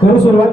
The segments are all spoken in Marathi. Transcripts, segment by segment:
करू सुरुवात.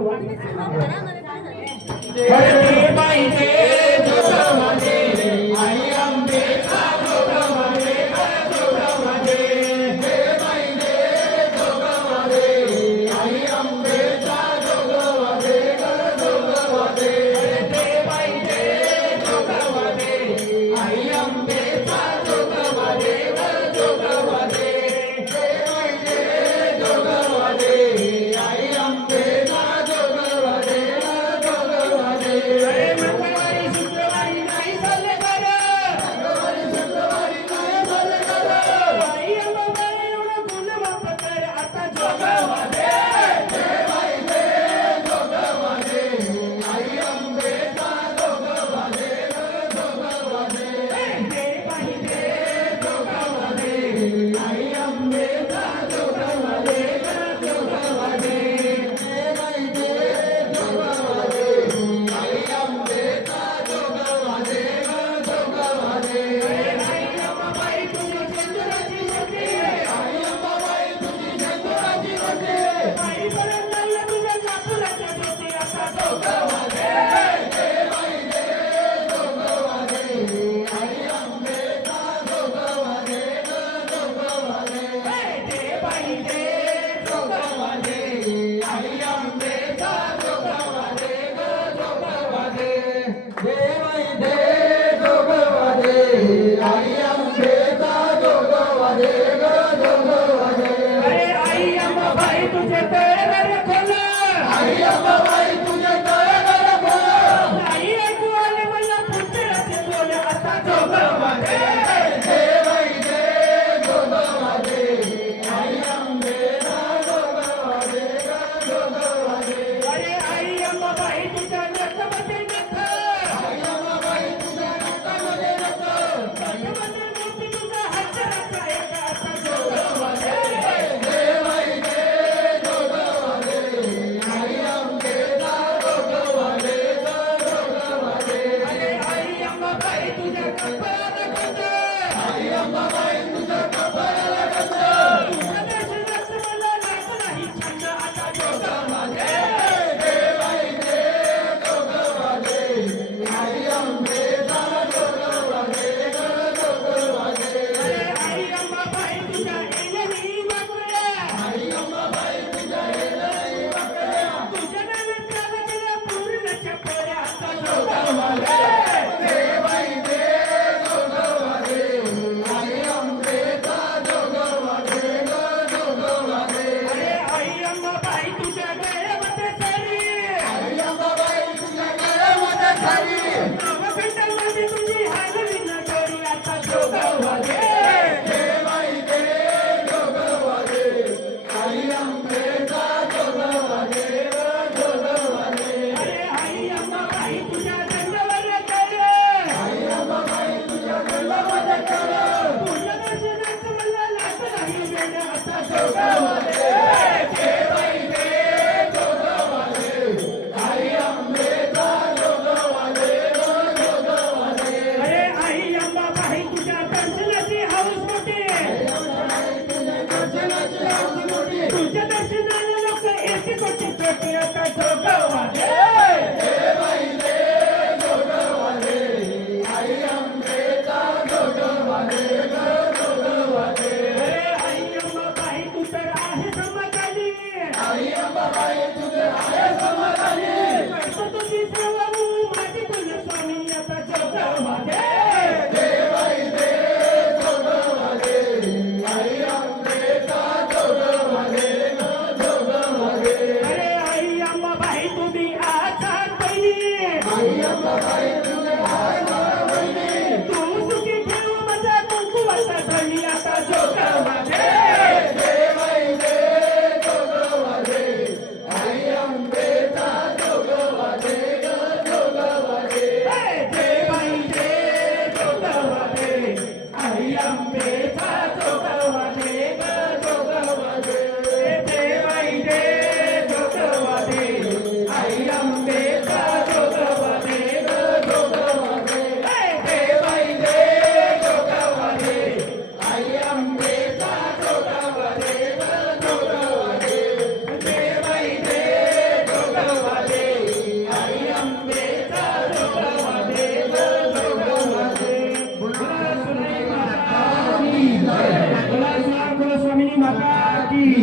की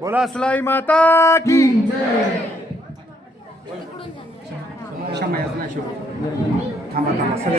बोला सलाई माता की थांबा